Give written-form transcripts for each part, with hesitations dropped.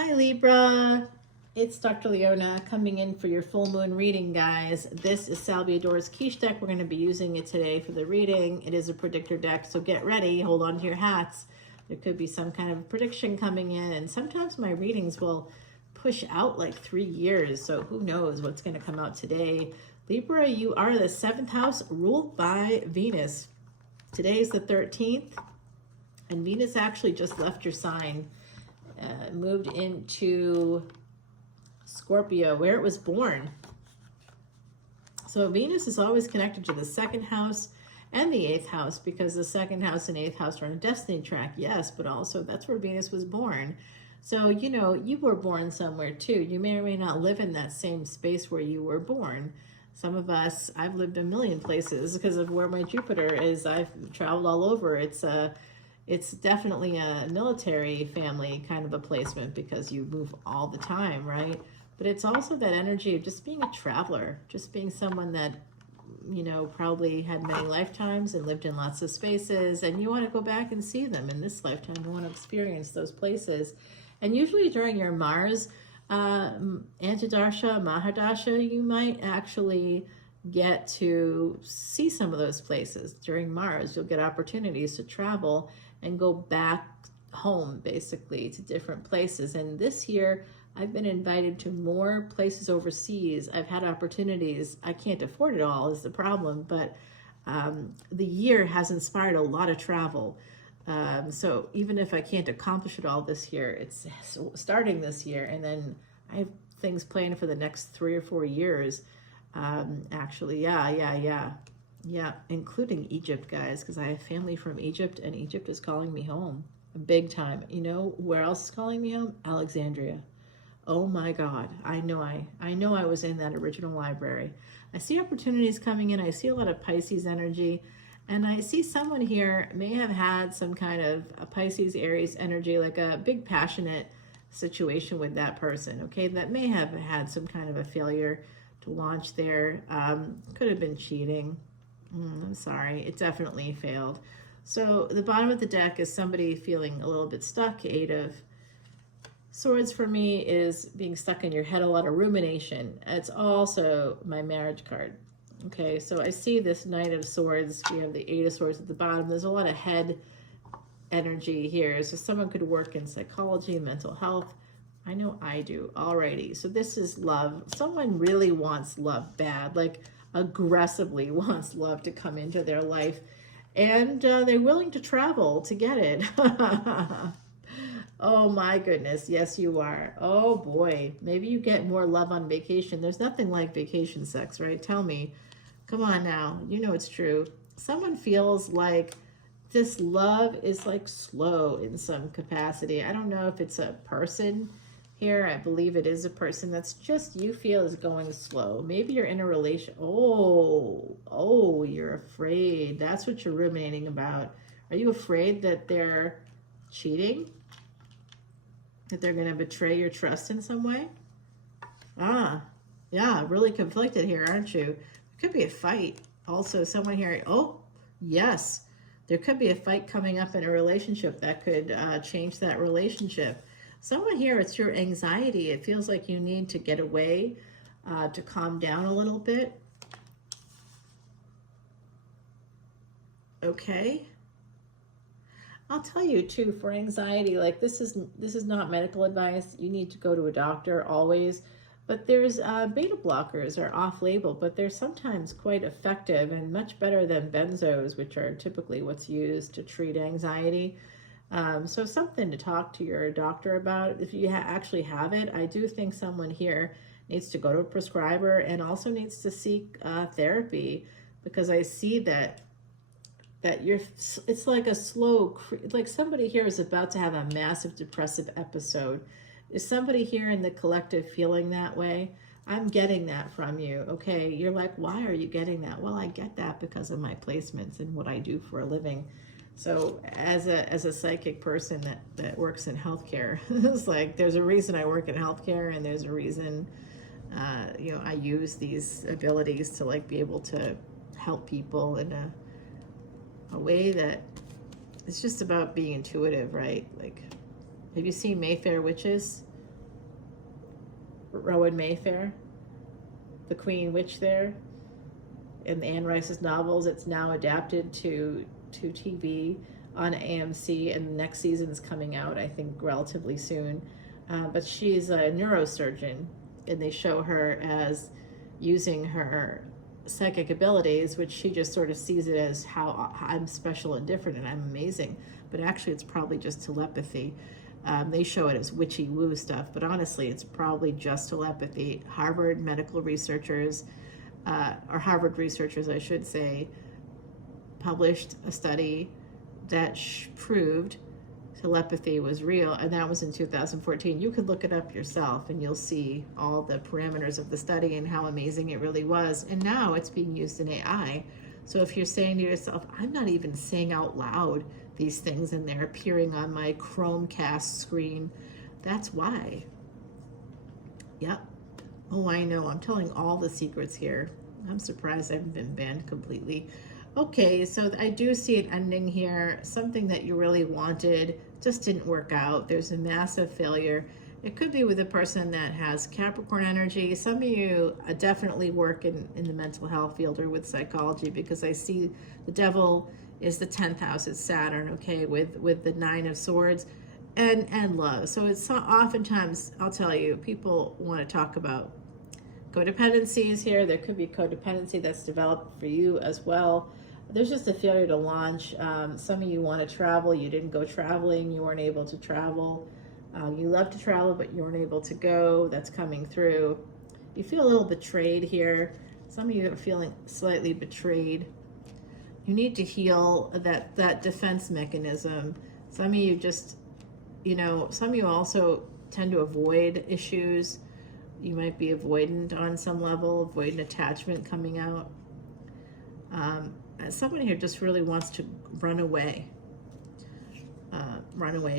Hi Libra, it's Dr. Leona coming in for your full moon reading, guys. This is Salvador's quiche deck. We're going to be using it today for the reading. It is a predictor deck, so get ready, hold on to your hats. There could be some kind of prediction coming in, and sometimes my readings will push out like 3 years, so who knows what's going to come out today. Libra, you are the 7th house ruled by Venus. Today is the 13th, and Venus actually just left your sign. Moved into Scorpio, where it was born. So Venus is always connected to the 2nd house and the 8th house, because the 2nd house and 8th house are on a destiny track, yes, but also that's where Venus was born. So, you know, you were born somewhere too. You may or may not live in that same space where you were born. Some of us, I've lived a million places because of where my Jupiter is. I've traveled all over. It's definitely a military family kind of a placement because you move all the time, right? But it's also that energy of just being a traveler, just being someone that, you know, probably had many lifetimes and lived in lots of spaces, and you want to go back and see them in this lifetime. You want to experience those places. And usually during your Mars Antidarsha, Mahadasha, you might actually get to see some of those places. During Mars, you'll get opportunities to travel and go back home, basically, to different places. And this year, I've been invited to more places overseas. I've had opportunities. I can't afford it all is the problem, but the year has inspired a lot of travel. So even if I can't accomplish it all this year, it's starting this year, and then I have things planned for the next 3 or 4 years. Actually, yeah, including Egypt, guys, because I have family from Egypt, and Egypt is calling me home big time. You know where else is calling me home? Alexandria. Oh my God, I know I was in that original library. I see opportunities coming in. I see a lot of Pisces energy, and I see someone here may have had some kind of a Pisces Aries energy, like a big passionate situation with that person, okay, that may have had some kind of a failure to launch there. Could have been cheating. I'm sorry, it definitely failed. So the bottom of the deck is somebody feeling a little bit stuck. 8 of Swords for me is being stuck in your head, a lot of rumination. It's also my marriage card. Okay, so I see this Knight of Swords. We have the 8 of Swords at the bottom. There's a lot of head energy here. So someone could work in psychology, mental health. I know I do. Alrighty, so this is love. Someone really wants love bad, like aggressively wants love to come into their life, and they're willing to travel to get it. Oh my goodness, yes you are. Oh boy, maybe you get more love on vacation. There's nothing like vacation sex, right? Tell me. Come on now, you know it's true. Someone feels like this love is like slow in some capacity. I don't know if it's a person here. I believe it is a person that's just, you feel is going slow. Maybe you're in a relation. Oh, you're afraid. That's what you're ruminating about. Are you afraid that they're cheating? That they're going to betray your trust in some way? Yeah, really conflicted here, aren't you? There could be a fight. Also, someone here, oh, yes. There could be a fight coming up in a relationship that could change that relationship. Someone here, it's your anxiety. It feels like you need to get away, to calm down a little bit. Okay. I'll tell you too, for anxiety, like this is not medical advice. You need to go to a doctor always. But there's beta blockers are off-label, but they're sometimes quite effective and much better than benzos, which are typically what's used to treat anxiety. So something to talk to your doctor about. If you actually have it, I do think someone here needs to go to a prescriber and also needs to seek therapy, because I see that it's like a slow, like somebody here is about to have a massive depressive episode. Is somebody here in the collective feeling that way? I'm getting that from you. Okay, you're like, why are you getting that? Well, I get that because of my placements and what I do for a living. So as a psychic person that works in healthcare, it's like there's a reason I work in healthcare, and there's a reason you know, I use these abilities to like be able to help people in a way that it's just about being intuitive, right? Like, have you seen Mayfair Witches? Rowan Mayfair, the Queen Witch there, in Anne Rice's novels. It's now adapted to TV on AMC, and the next season is coming out, I think, relatively soon. But she's a neurosurgeon, and they show her as using her psychic abilities, which she just sort of sees it as how I'm special and different and I'm amazing. But actually, it's probably just telepathy. They show it as witchy woo stuff, but honestly, it's probably just telepathy. Harvard medical researchers, or Harvard researchers, I should say, published a study that proved telepathy was real, and that was in 2014. You could look it up yourself and you'll see all the parameters of the study and how amazing it really was. And now it's being used in AI. So if you're saying to yourself, I'm not even saying out loud these things and they're appearing on my Chromecast screen, that's why. Yep. Oh, I know. I'm telling all the secrets here. I'm surprised I haven't been banned completely. Okay, so I do see an ending here. Something that you really wanted just didn't work out. There's a massive failure. It could be with a person that has Capricorn energy. Some of you definitely work in the mental health field or with psychology, because I see the devil is the 10th house. It's Saturn, okay, with the 9 of Swords and love. So it's oftentimes, I'll tell you, people want to talk about codependencies here. There could be codependency that's developed for you as well. There's just a failure to launch. Some of you want to travel. You didn't go traveling. You weren't able to travel. You love to travel, but you weren't able to go. That's coming through. You feel a little betrayed here. Some of you are feeling slightly betrayed. You need to heal that defense mechanism. Some of you just, some of you also tend to avoid issues. You might be avoidant on some level, avoidant attachment coming out. Someone here just really wants to run away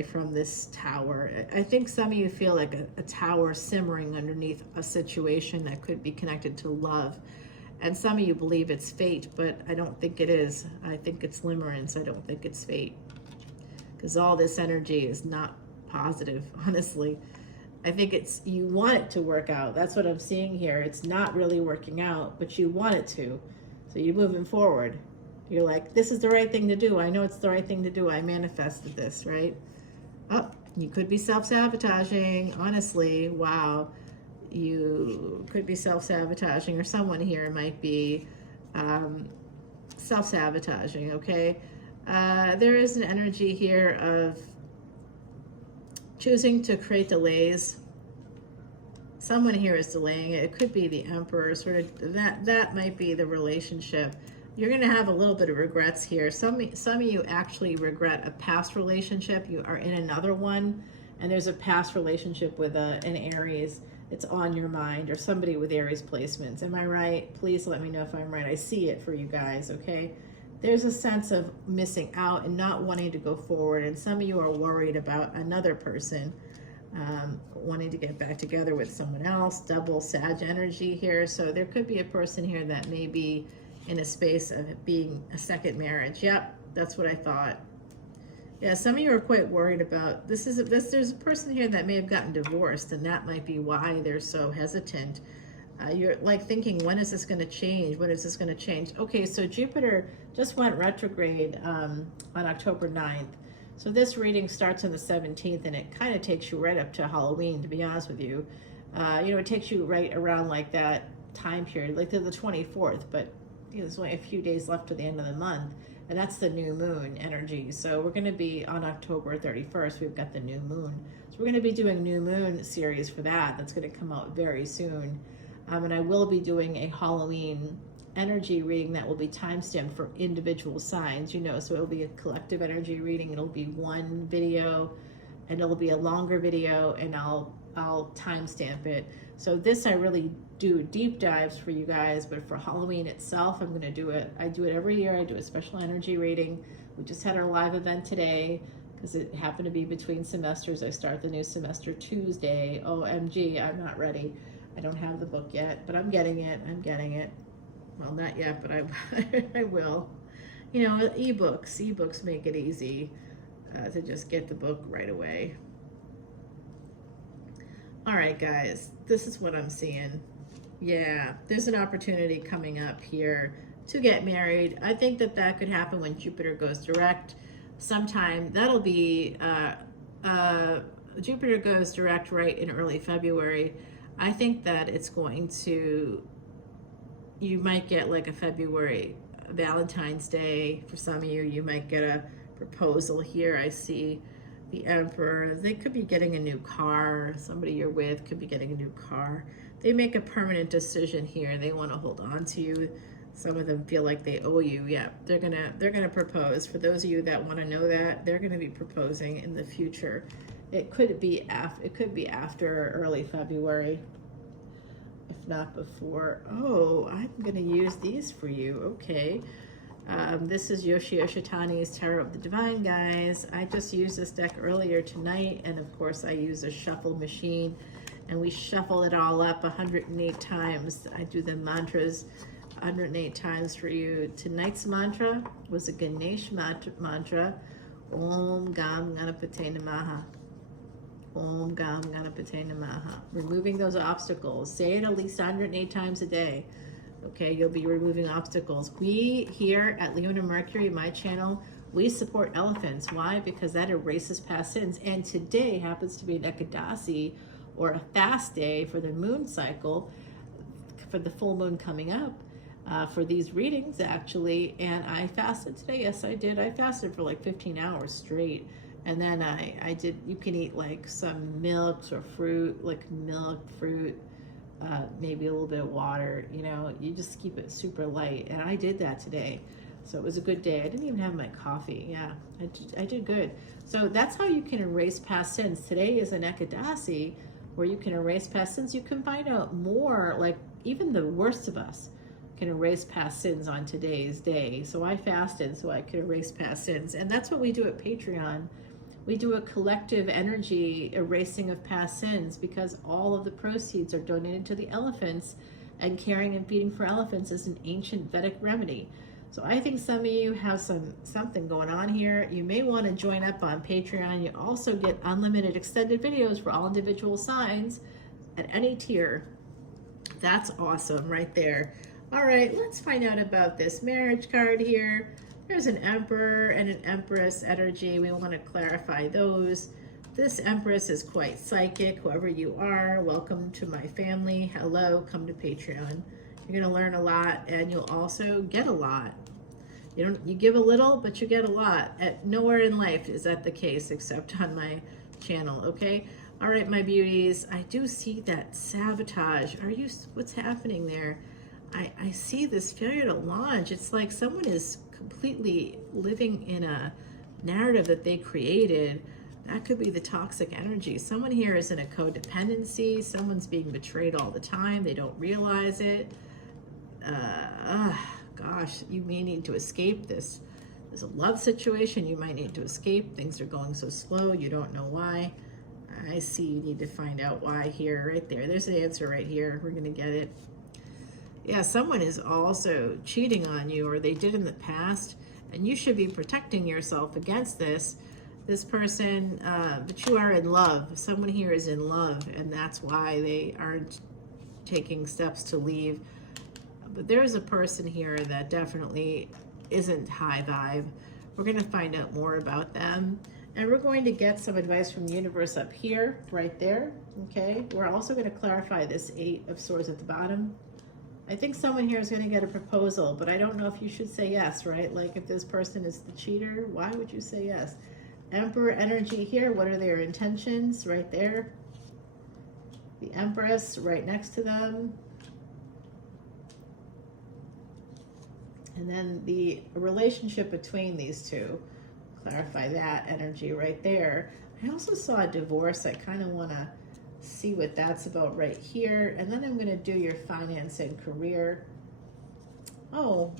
from this tower. I think some of you feel like a tower simmering underneath a situation that could be connected to love. And some of you believe it's fate, but I don't think it is. I think it's limerence. I don't think it's fate. Because all this energy is not positive, honestly. I think you want it to work out. That's what I'm seeing here. It's not really working out, but you want it to. So you're moving forward. You're like, this is the right thing to do. I know it's the right thing to do. I manifested this, right? Oh, you could be self-sabotaging. Honestly, wow. You could be self-sabotaging, or someone here might be self-sabotaging, okay? There is an energy here of choosing to create delays. Someone here is delaying it. It could be the Emperor, sort of, that might be the relationship. You're going to have a little bit of regrets here. Some of you actually regret a past relationship. You are in another one, and there's a past relationship with an Aries. It's on your mind, or somebody with Aries placements. Am I right? Please let me know if I'm right. I see it for you guys, okay? There's a sense of missing out and not wanting to go forward, and some of you are worried about another person wanting to get back together with someone else. Double Sag energy here. So there could be a person here that may be in a space of it being a second marriage. Yep, that's what I thought. Yeah, some of you are quite worried about this. There's a person here that may have gotten divorced, and that might be why they're so hesitant. You're like thinking, when is this going to change? When is this going to change? Okay, so Jupiter just went retrograde on October 9th. So this reading starts on the 17th, and it kind of takes you right up to Halloween, to be honest with you. It takes you right around like that time period, like to the 24th, but there's only a few days left to the end of the month, and that's the new moon energy. So we're going to be on October 31st, we've got the new moon. So we're going to be doing new moon series for that. That's going to come out very soon. And I will be doing a Halloween energy reading that will be timestamped for individual signs, so it'll be a collective energy reading. It'll be one video, and it'll be a longer video, and I'll timestamp it. So this, I really do deep dives for you guys, but for Halloween itself, I'm going to do it. I do it every year. I do a special energy reading. We just had our live event today because it happened to be between semesters. I start the new semester Tuesday. OMG, I'm not ready. I don't have the book yet, but I'm getting it. Well, not yet, but I will. Ebooks make it easy to just get the book right away. All right, guys, this is what I'm seeing. Yeah, there's an opportunity coming up here to get married. I think that that could happen when Jupiter goes direct sometime. That'll be, Jupiter goes direct right in early February. I think that it's going to, you might get like a February Valentine's Day. For some of you, you might get a proposal here. I see the Emperor. They could be getting a new car. Somebody you're with could be getting a new car. They make a permanent decision here. They want to hold on to you. Some of them feel like they owe you. Yeah, they're gonna propose. For those of you that want to know that, they're gonna be proposing in the future. It could be after early February, if not before. Oh, I'm gonna use these for you. Okay. This is Yoshi Oshitani's Tarot of the Divine, guys. I just used this deck earlier tonight, and of course I use a shuffle machine, and we shuffle it all up 108 times. I do the mantras 108 times for you. Tonight's mantra was a Ganesh mantra, Om Gam Ganapate Namaha. Om Gam Ganapate Namaha. Removing those obstacles. Say it at least 108 times a day. Okay, you'll be removing obstacles. We here at Leona Mercury, my channel, we support elephants. Why? Because that erases past sins. And today happens to be an Ekadasi, or a fast day for the moon cycle, for the full moon coming up, for these readings actually. And I fasted today. Yes, I did. I fasted for like 15 hours straight. And then I did, you can eat like some milks or fruit, like milk, fruit, maybe a little bit of water, you know, you just keep it super light. And I did that today. So it was a good day. I didn't even have my coffee. Yeah, I did good. So that's how you can erase past sins. Today is an Ekadasi where you can erase past sins. You can find out more, like even the worst of us can erase past sins on today's day. So I fasted so I could erase past sins. And that's what we do at Patreon. We do a collective energy erasing of past sins, because all of the proceeds are donated to the elephants, and caring and feeding for elephants is an ancient Vedic remedy. So I think some of you have something going on here. You may want to join up on Patreon. You also get unlimited extended videos for all individual signs at any tier. That's awesome right there. All right, let's find out about this marriage card here. There's an Emperor and an Empress energy. We want to clarify those. This Empress is quite psychic. Whoever you are, welcome to my family. Hello, come to Patreon. You're going to learn a lot, and you'll also get a lot. You give a little, but you get a lot. Nowhere in life is that the case except on my channel, okay? All right, my beauties. I do see that sabotage. What's happening there? I see this failure to launch. It's like someone is completely living in a narrative that they created. That could be the toxic energy. Someone here is in a codependency. Someone's being betrayed all the time. They don't realize it. Gosh, you may need to escape this. There's a love situation you might need to escape. Things are going so slow. You don't know why. I see you need to find out why here, right there. There's the answer right here. We're going to get it. Yeah, someone is also cheating on you, or they did in the past, and you should be protecting yourself against this. This person, but you are in love. Someone here is in love, and that's why they aren't taking steps to leave. But there's a person here that definitely isn't high vibe. We're going to find out more about them, and we're going to get some advice from the universe up here, right there, okay? We're also going to clarify this 8 of Swords at the bottom. I think someone here is going to get a proposal, but I don't know if you should say yes, right? Like if this person is the cheater, why would you say yes? Emperor energy here. What are their intentions? Right there. The Empress right next to them. And then the relationship between these two. Clarify that energy right there. I also saw a divorce. I kind of want to see what that's about right here. And then I'm going to do your finance and career. Oh,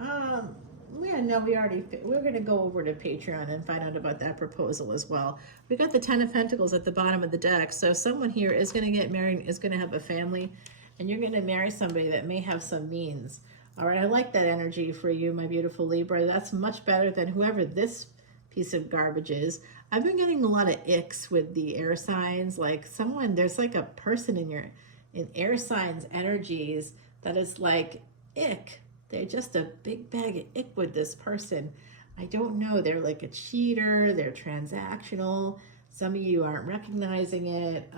yeah, no, we're going to go over to Patreon and find out about that proposal as well. We got the 10 of Pentacles at the bottom of the deck. So someone here is going to get married, is going to have a family, and you're going to marry somebody that may have some means. All right, I like that energy for you, my beautiful Libra. That's much better than whoever this piece of garbage is. I've been getting a lot of icks with the air signs. Like someone, there's like a person in air signs energies that is like ick. They're just a big bag of ick with this person. I don't know. They're like a cheater. They're transactional. Some of you aren't recognizing it.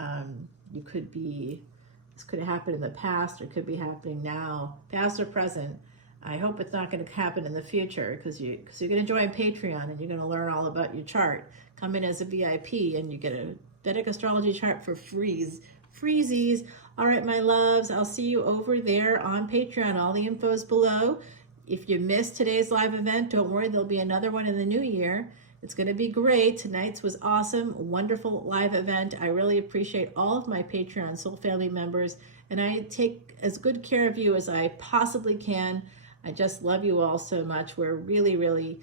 You could be, this could have happened in the past or could be happening now, past or present. I hope it's not going to happen in the future because you're going to join Patreon and you're going to learn all about your chart. Come in as a VIP and you get a Vedic Astrology chart for freezies. All right, my loves, I'll see you over there on Patreon. All the info is below. If you missed today's live event, don't worry, there'll be another one in the new year. It's going to be great. Tonight's was awesome, wonderful live event. I really appreciate all of my Patreon Soul Family members, and I take as good care of you as I possibly can. I just love you all so much. We're really, really,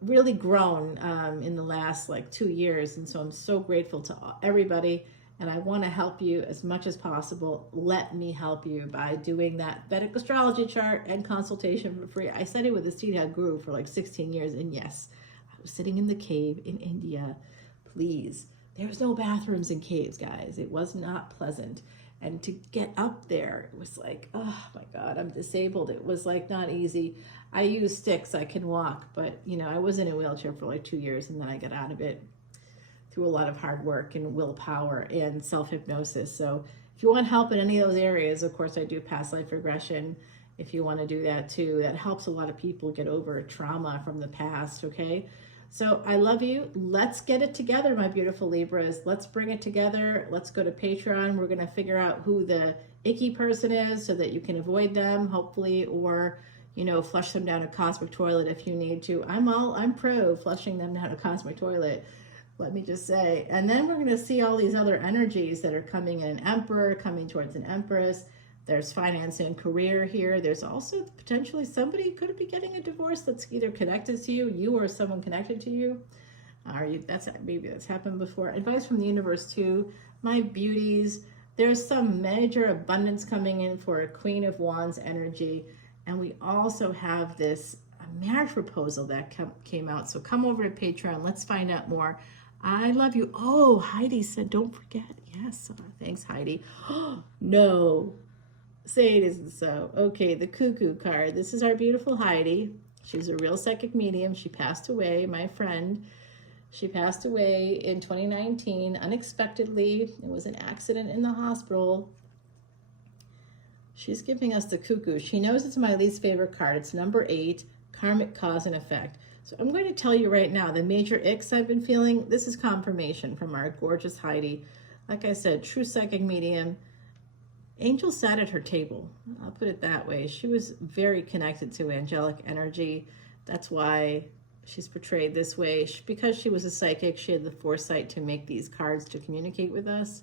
really grown in the last like 2 years, and so I'm so grateful to everybody, and I want to help you as much as possible. Let me help you by doing that Vedic Astrology chart and consultation for free. I studied with the Siddha Guru for like 16 years, and yes, I was sitting in the cave in India. Please, there's no bathrooms in caves, guys. It was not pleasant. And to get up there, it was like, oh my God, I'm disabled. It was like not easy. I use sticks, I can walk, but you know, I was in a wheelchair for like 2 years and then I got out of it through a lot of hard work and willpower and self-hypnosis. So if you want help in any of those areas, of course I do past life regression. If you want to do that too, that helps a lot of people get over trauma from the past, okay? So I love you. Let's get it together, my beautiful Libras. Let's bring it together. Let's go to Patreon. We're going to figure out who the icky person is so that you can avoid them, hopefully, or, you know, flush them down a cosmic toilet if you need to. I'm pro flushing them down a cosmic toilet, let me just say. And then we're going to see all these other energies that are coming in, an Emperor, coming towards an Empress. There's finance and career here. There's also potentially somebody could be getting a divorce that's either connected to you or someone connected to you. Maybe that's happened before. Advice from the universe too, my beauties. There's some major abundance coming in for a Queen of Wands energy, and we also have this marriage proposal that came out. So come over to Patreon. Let's find out more. I love you. Oh, Heidi said, don't forget. Yes, thanks, Heidi. No. Say it isn't so. Okay, the Cuckoo card. This is our beautiful Heidi. She's a real psychic medium. She passed away, my friend. She passed away in 2019 unexpectedly. It was an accident in the hospital. She's giving us the Cuckoo. She knows it's my least favorite card. It's number 8, karmic cause and effect. So I'm going to tell you right now, the major icks I've been feeling, this is confirmation from our gorgeous Heidi. Like I said, true psychic medium. Angel sat at her table. I'll put it that way. She was very connected to angelic energy. That's why she's portrayed this way. Because she was a psychic, she had the foresight to make these cards to communicate with us.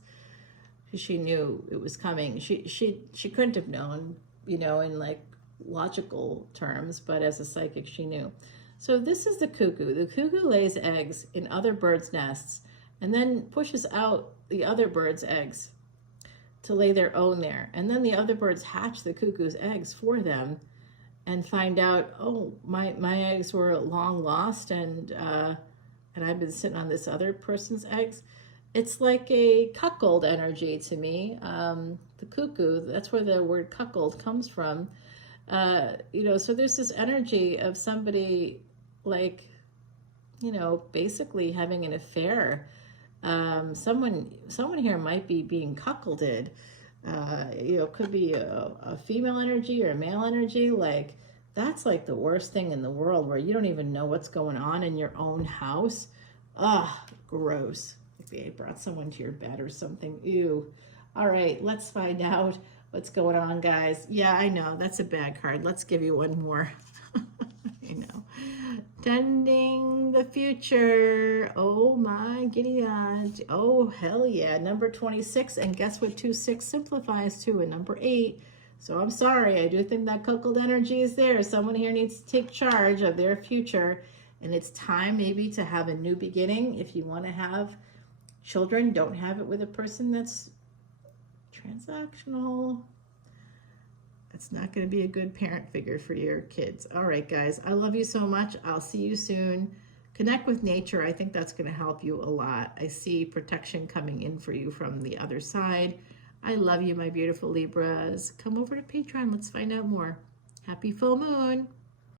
She knew it was coming. She couldn't have known, you know, in like logical terms, but as a psychic, she knew. So this is the Cuckoo. The Cuckoo lays eggs in other birds' nests and then pushes out the other birds' eggs to lay their own there. And then the other birds hatch the Cuckoo's eggs for them and find out, oh, my eggs were long lost and I've been sitting on this other person's eggs. It's like a cuckold energy to me. The Cuckoo, that's where the word cuckold comes from. You know, so there's this energy of somebody like, you know, basically having an affair. Someone here might be being cuckolded. You know, could be a female energy or a male energy. Like, that's like the worst thing in the world, where you don't even know what's going on in your own house. Ah, gross. Maybe I brought someone to your bed or something. Ew. All right, let's find out what's going on, guys. Yeah, I know, that's a bad card. Let's give you one more. I know. Tending the future. Oh my giddy aunt. Oh, hell yeah. Number 26. And guess what 26 simplifies to? A number 8. So I'm sorry. I do think that cuckold energy is there. Someone here needs to take charge of their future. And it's time maybe to have a new beginning. If you want to have children, don't have it with a person that's transactional. It's not going to be a good parent figure for your kids. All right, guys. I love you so much. I'll see you soon. connect with nature. I think that's going to help you a lot. I see protection coming in for you from the other side. I love you, my beautiful Libras. Come over to Patreon. Let's find out more. Happy full moon.